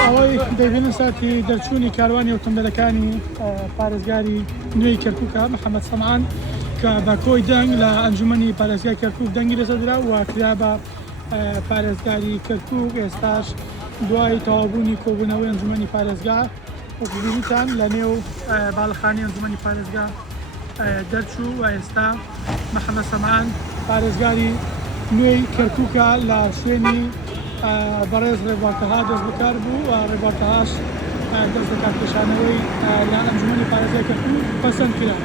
ئەوەی دەبینن ساتی دەرچوونی کاروانی ئۆتۆمبیلەکانی پارێزگاری نوێی کەرکووکە محەممەد سەمعان کە بە کۆی دەنگ لە ئەنجومەنی پارێزگای کەرکووک دەنگی لەسەردرا و کرا بە پارێزگاری کەرکووک. ئێستاش دوای تەواوبوونی کۆبوونەوەی ئەنجومەنی پارێزگا وەکبینیتان لە نێو باڵەخانەی ئەنجومەنی پارێزگا دەرچوو و ئێستا محەممەد سەمعان پارێزگاری نوێی کەرکووکە لە شوێنی بەڕێز ڕێبوارتەها دەست بەکار بوو و ڕێبوارتەهاش دەست بەکارکێشانەوەی لە ئەنجومەنی پارێزگای کەرکووک پەسەند کرا.